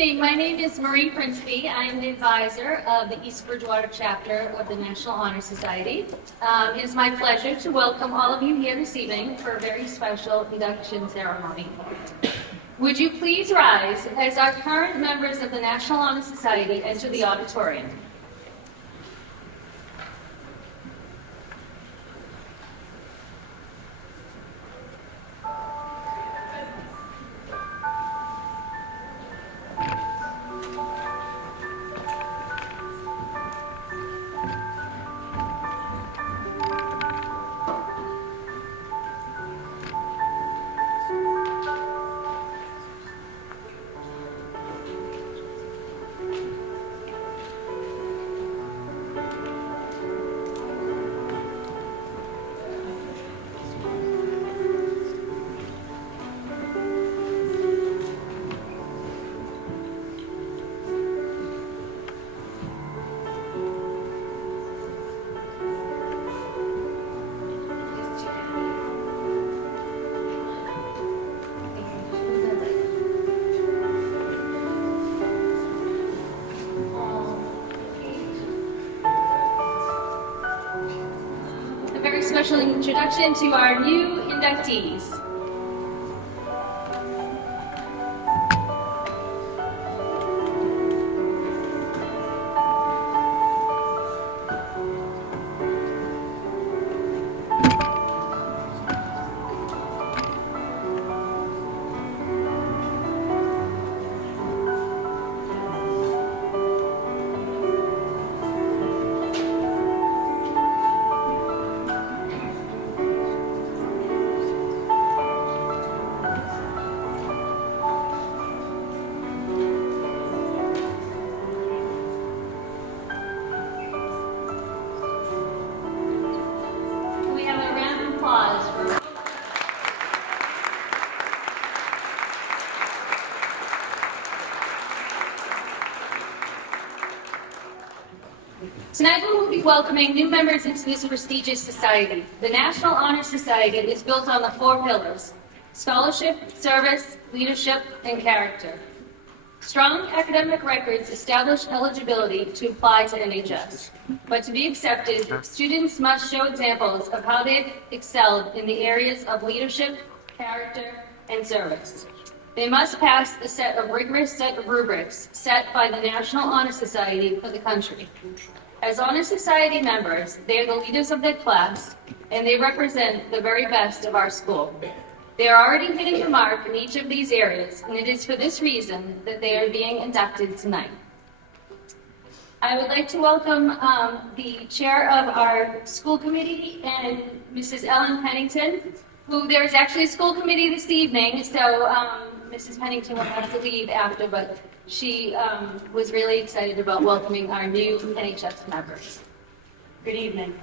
evening. My name is Marie Principe. I'm the advisor of the East Bridgewater chapter of the National Honor Society. It is my pleasure to welcome all of you here this evening for a very special induction ceremony. Would you please rise as our current members of the National Honor Society enter the auditorium? A very special introduction to our new inductees. Tonight we will be welcoming new members into this prestigious society. The National Honor Society is built on the 4 pillars: scholarship, service, leadership, and character. Strong academic records establish eligibility to apply to NHS. But to be accepted, students must show examples of how they've excelled in the areas of leadership, character, and service. They must pass a rigorous set of rubrics set by the National Honor Society for the country. As Honor Society members, they are the leaders of their class, and they represent the very best of our school. They are already hitting the mark in each of these areas, and it is for this reason that they are being inducted tonight. I would like to welcome the chair of our school committee, and Mrs. Ellen Pennington, who there is actually a school committee this evening, so Mrs. Pennington will have to leave after, but she was really excited about welcoming our new NHS members. Good evening.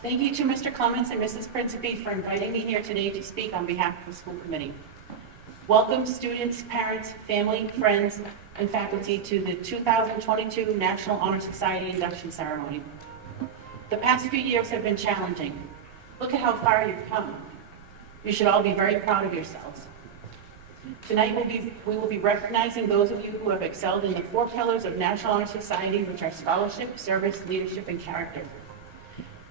Thank you to Mr. Clements and Mrs. Principe for inviting me here today to speak on behalf of the school committee. Welcome students, parents, family, friends, and faculty to the 2022 National Honor Society induction ceremony. The past few years have been challenging. Look at how far you've come. You should all be very proud of yourselves. Tonight we will be recognizing those of you who have excelled in the 4 pillars of National Honor Society, which are scholarship, service, leadership, and character.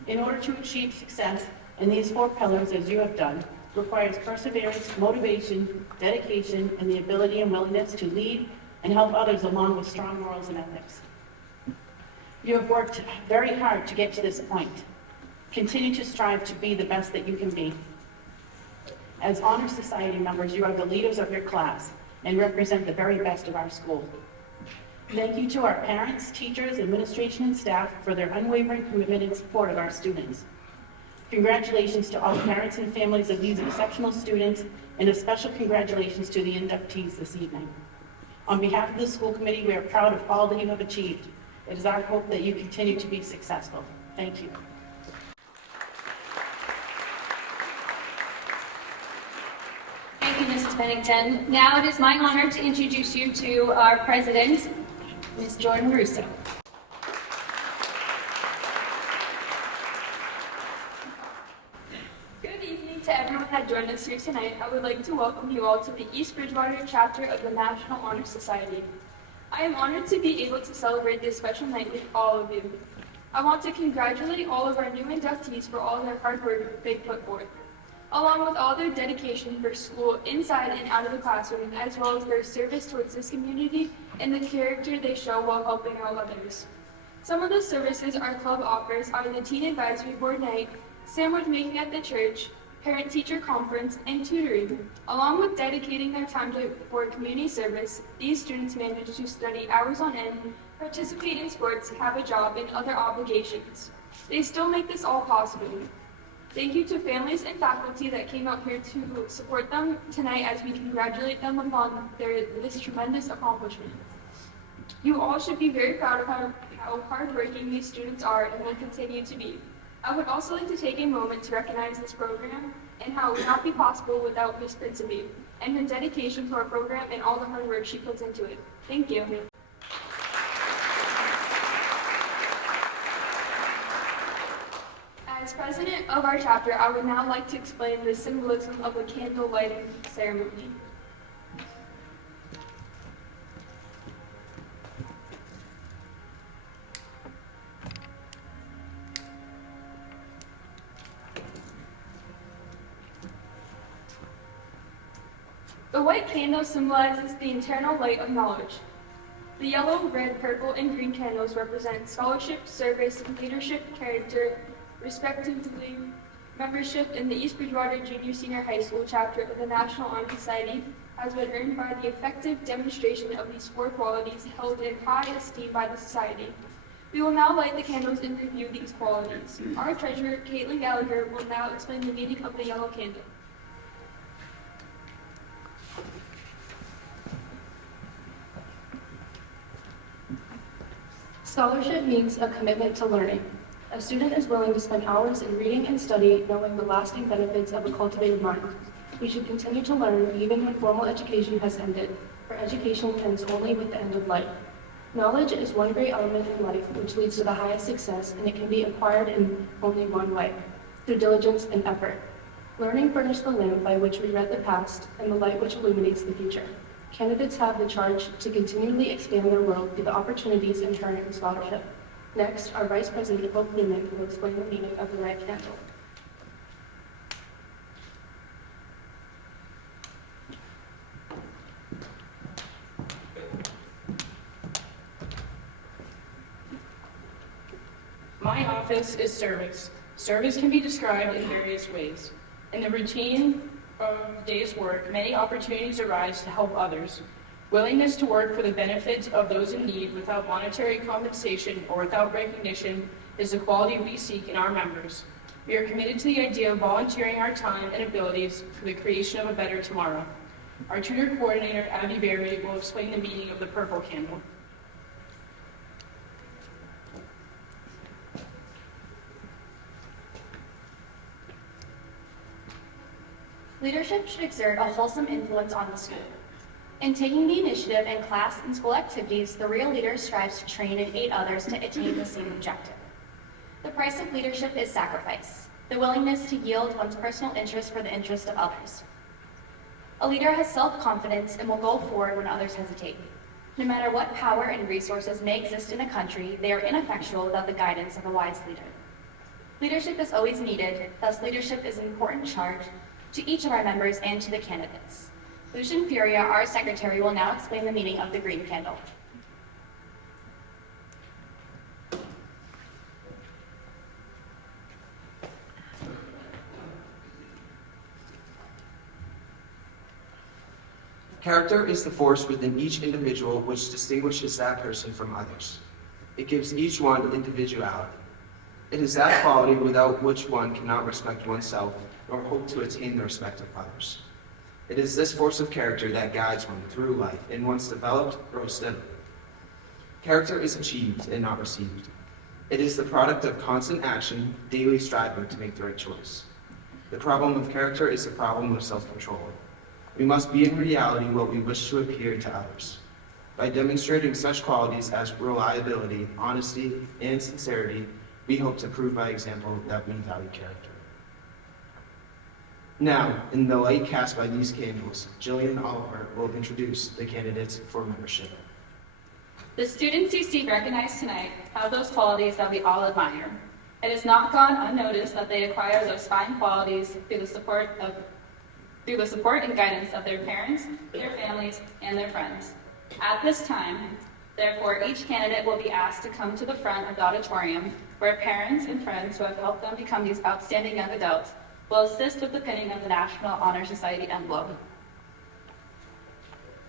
In order to achieve success in these 4 pillars, as you have done, requires perseverance, motivation, dedication, and the ability and willingness to lead and help others along with strong morals and ethics. You have worked very hard to get to this point. Continue to strive to be the best that you can be. As Honor Society members, you are the leaders of your class and represent the very best of our school. Thank you to our parents, teachers, administration, and staff for their unwavering commitment and support of our students. Congratulations to all parents and families of these exceptional students, and a special congratulations to the inductees this evening. On behalf of the school committee, we are proud of all that you have achieved. It is our hope that you continue to be successful. Thank you. Thank you, Mrs. Pennington. Now it is my honor to introduce you to our president, Ms. Jordan Russo. Good evening to everyone that joined us here tonight, I would like to welcome you all to the East Bridgewater chapter of the National Honor Society. I am honored to be able to celebrate this special night with all of you. I want to congratulate all of our new inductees for all their hard work they put forth, along with all their dedication for school inside and out of the classroom, as well as their service towards this community and the character they show while helping out others. Some of the services our club offers are the Teen Advisory Board Night, sandwich making at the church, parent-teacher conference, and tutoring. Along with dedicating their time for community service, these students manage to study hours on end, participate in sports, have a job, and other obligations. They still make this all possible. Thank you to families and faculty that came out here to support them tonight as we congratulate them upon this tremendous accomplishment. You all should be very proud of how hardworking these students are and will continue to be. I would also like to take a moment to recognize this program and how it would not be possible without Ms. Principe and her dedication to our program and all the hard work she puts into it. Thank you. As president of our chapter, I would now like to explain the symbolism of the candle lighting ceremony. The white candle symbolizes the internal light of knowledge. The yellow, red, purple, and green candles represent scholarship, service, leadership, character, respectively. Membership in the East Bridgewater Junior Senior High School chapter of the National Honor Society has been earned by the effective demonstration of these four qualities held in high esteem by the society. We will now light the candles and review these qualities. Our treasurer, Caitlin Gallagher, will now explain the meaning of the yellow candle. Scholarship means a commitment to learning. A student is willing to spend hours in reading and study, knowing the lasting benefits of a cultivated mind. We should continue to learn even when formal education has ended, for education ends only with the end of life. Knowledge is one great element in life which leads to the highest success, and it can be acquired in only one way, through diligence and effort. Learning furnished the lamp by which we read the past and the light which illuminates the future. Candidates have the charge to continually expand their world through the opportunities inherent in scholarship. Next, our Vice President, Hope Newman, will explain the meaning of the red candle. My office is service. Service can be described in various ways. In the routine of day's work, many opportunities arise to help others. Willingness to work for the benefit of those in need without monetary compensation or without recognition is the quality we seek in our members. We are committed to the idea of volunteering our time and abilities for the creation of a better tomorrow. Our tutor coordinator, Abby Berry, will explain the meaning of the purple candle. Leadership should exert a wholesome influence on the school. In taking the initiative in class and school activities, the real leader strives to train and aid others to attain the same objective. The price of leadership is sacrifice, the willingness to yield one's personal interest for the interest of others. A leader has self-confidence and will go forward when others hesitate. No matter what power and resources may exist in a country, they are ineffectual without the guidance of a wise leader. Leadership is always needed, thus leadership is an important charge to each of our members and to the candidates. Lucian Furia, our secretary, will now explain the meaning of the green candle. Character is the force within each individual which distinguishes that person from others. It gives each one individuality. It is that quality without which one cannot respect oneself nor hope to attain the respect of others. It is this force of character that guides one through life, and once developed, grows steadily. Character is achieved and not received. It is the product of constant action, daily striving to make the right choice. The problem of character is the problem of self-control. We must be in reality what we wish to appear to others. By demonstrating such qualities as reliability, honesty, and sincerity, we hope to prove by example that we value character. Now, in the light cast by these candles, Jillian Oliver will introduce the candidates for membership. The students you see recognized tonight have those qualities that we all admire. It has not gone unnoticed that they acquire those fine qualities through the support and guidance of their parents, their families, and their friends. At this time, therefore, each candidate will be asked to come to the front of the auditorium, where parents and friends who have helped them become these outstanding young adults will assist with the pinning of the National Honor Society emblem.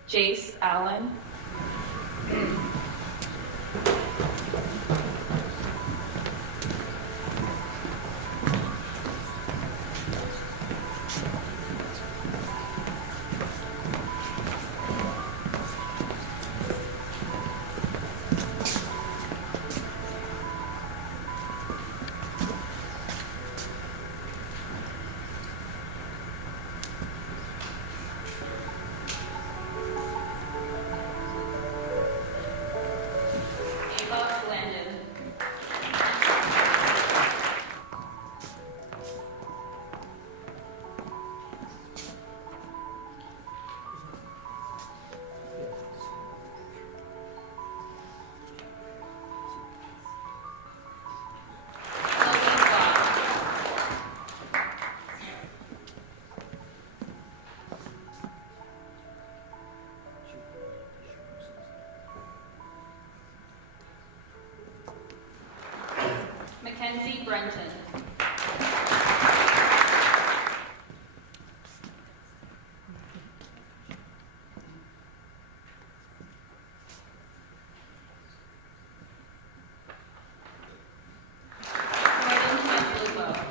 Jace Allen. Mackenzie Brenton. Morgan Cantalupo.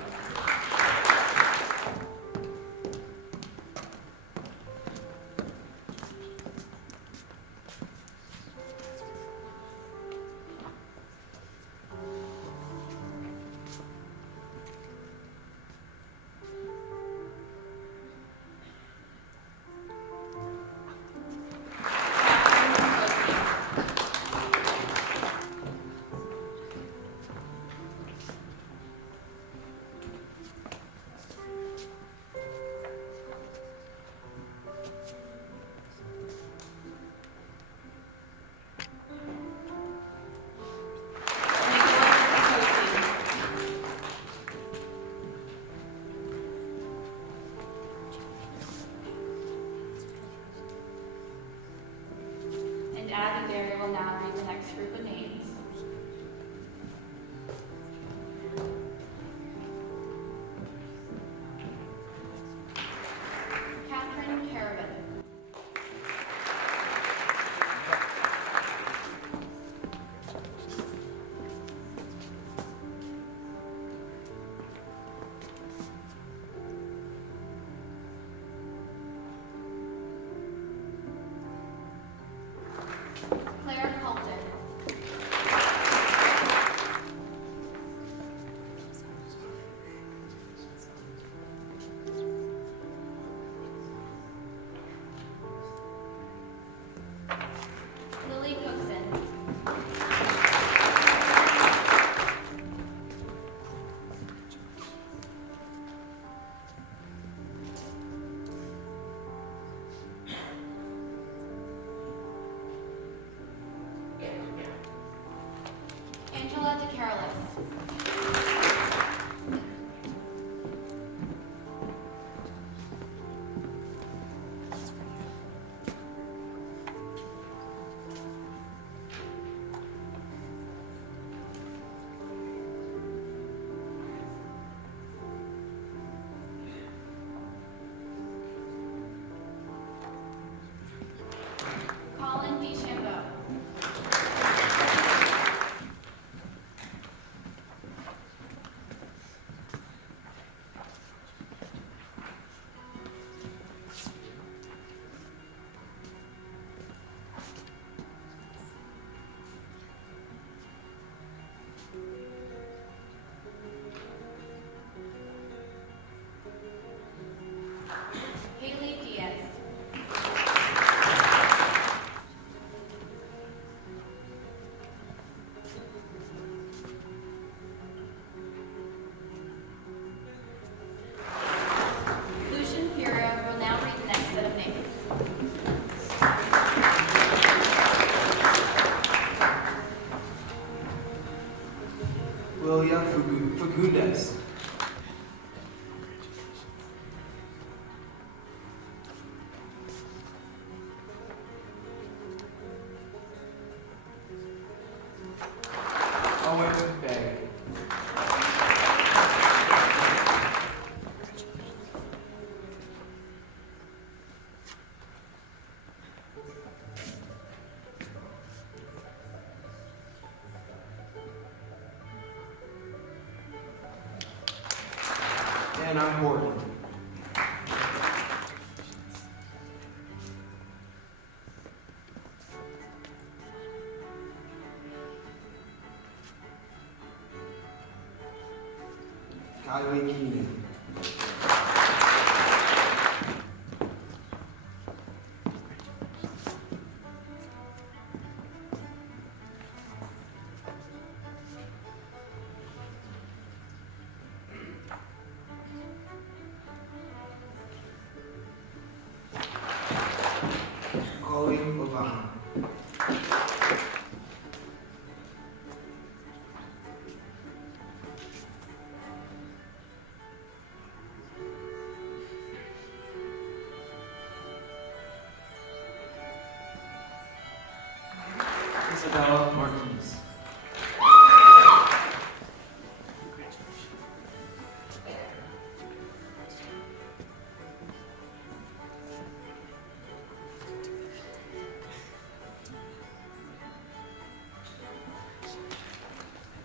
Lilia Fagundes. Owen Bay. Anna Horton. Kylie Keenan. Chloe Obama. Isabella Martinez.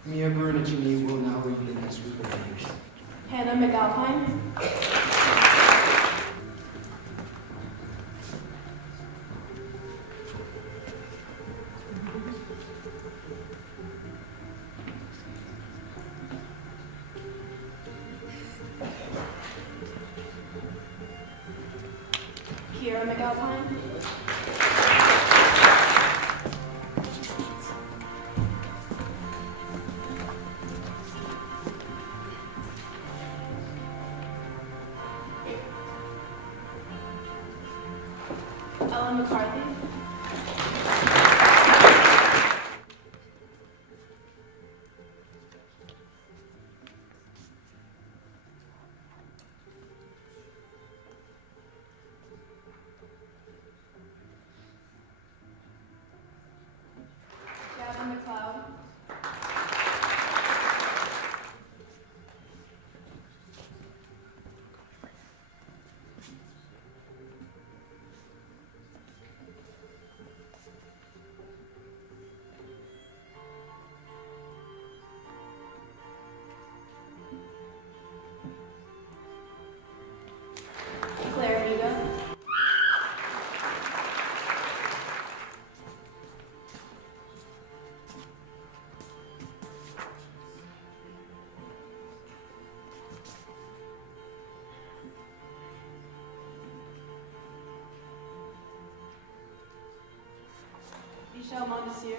Mia Bernacini will now read the next group of names. Hannah McAlpine, Kiera McAlpine, Ellen McCarthy, Gavin McLeod, Claire Vega, Michelle Montessier,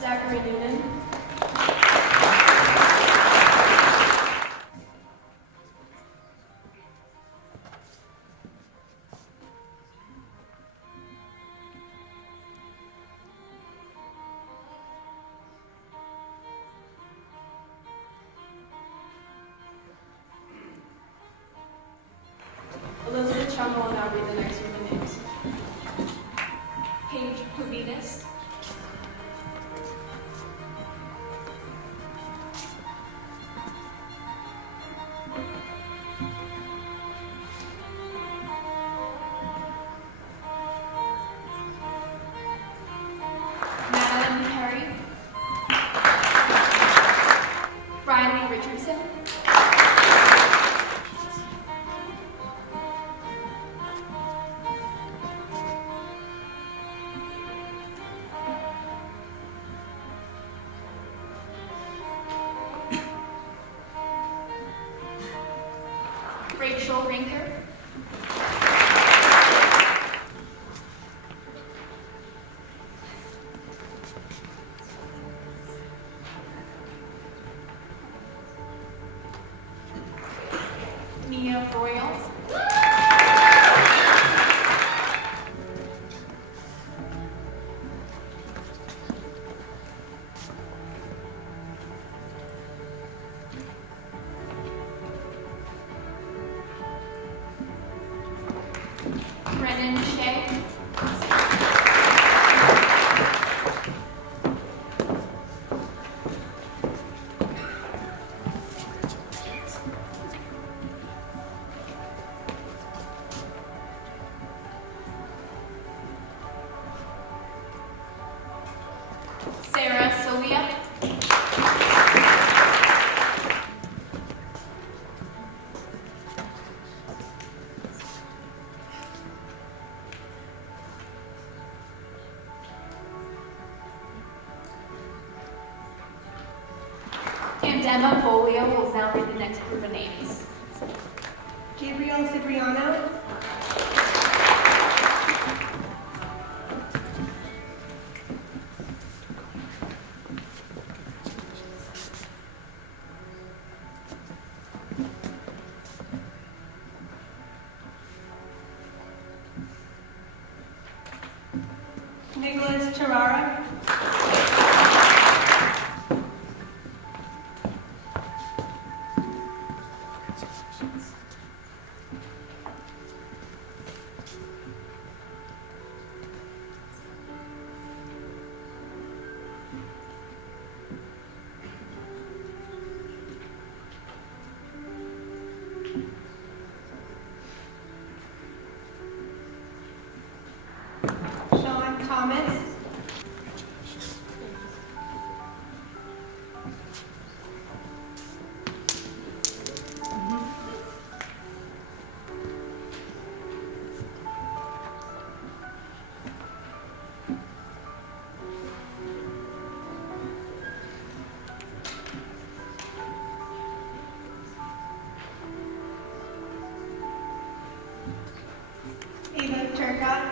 Zachary Noonan, Elizabeth Chung will now read the next group of names. Paige Puvinas. Madeline Perry, Riley Richardson, Nia Royals. Brennan Shea. Sarah Sylvia. And Emma Bolio will now read the next group of names. Gabriel Cipriano, Nicholas Charara, Sean Thomas, Ava Turcotte,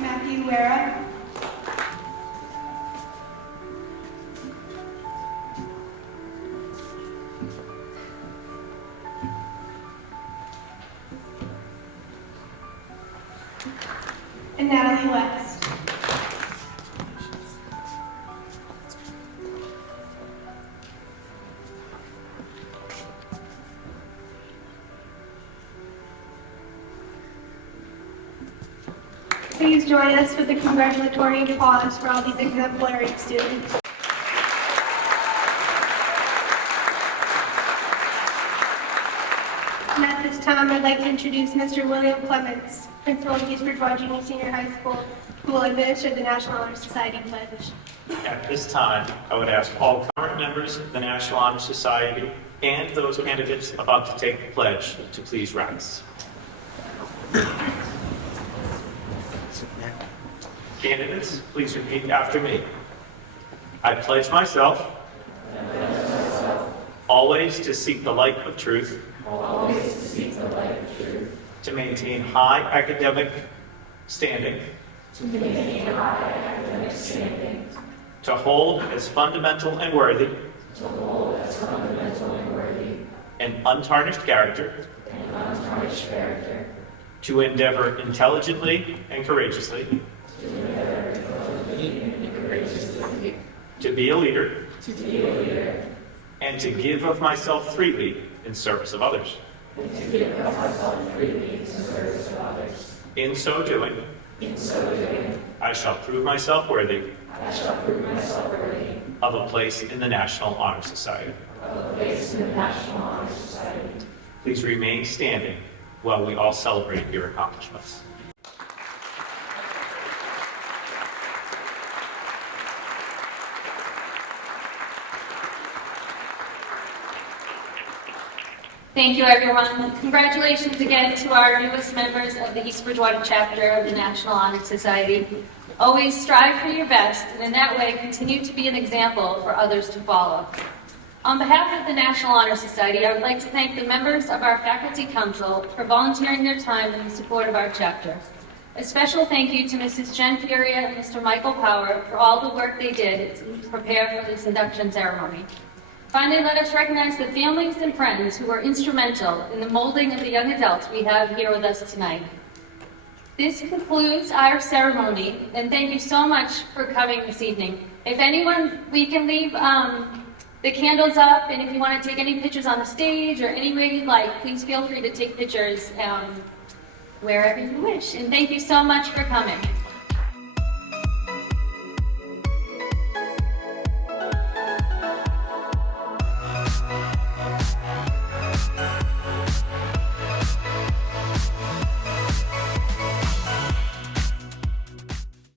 Matthew Wera, and Natalie West. Please join us with the congratulatory applause for all these exemplary students. And at this time, I'd like to introduce Mr. William Clements, Principal of East Bridgewater Junior Senior High School, who will administer the National Honor Society pledge. At this time, I would ask all current members of the National Honor Society and those candidates about to take the pledge to please rise. Candidates, please repeat after me. I pledge myself always to seek the light of truth, to maintain high academic standing, to hold as fundamental and worthy an untarnished character, to endeavor intelligently and courageously, to be a leader, and to give of myself freely in service of others. In so doing, I shall prove myself worthy of a place in the National Honor Society. Please remain standing while we all celebrate your accomplishments. Thank you, everyone. Congratulations again to our newest members of the East Bridgewater chapter of the National Honor Society. Always strive for your best, and in that way, continue to be an example for others to follow. On behalf of the National Honor Society, I would like to thank the members of our Faculty Council for volunteering their time in the support of our chapter. A special thank you to Mrs. Jen Furia and Mr. Michael Power for all the work they did to prepare for this induction ceremony. Finally, let us recognize the families and friends who were instrumental in the molding of the young adults we have here with us tonight. This concludes our ceremony, and thank you so much for coming this evening. If anyone, we can leave the candles up, and if you want to take any pictures on the stage or any way you'd like, please feel free to take pictures wherever you wish. And thank you so much for coming.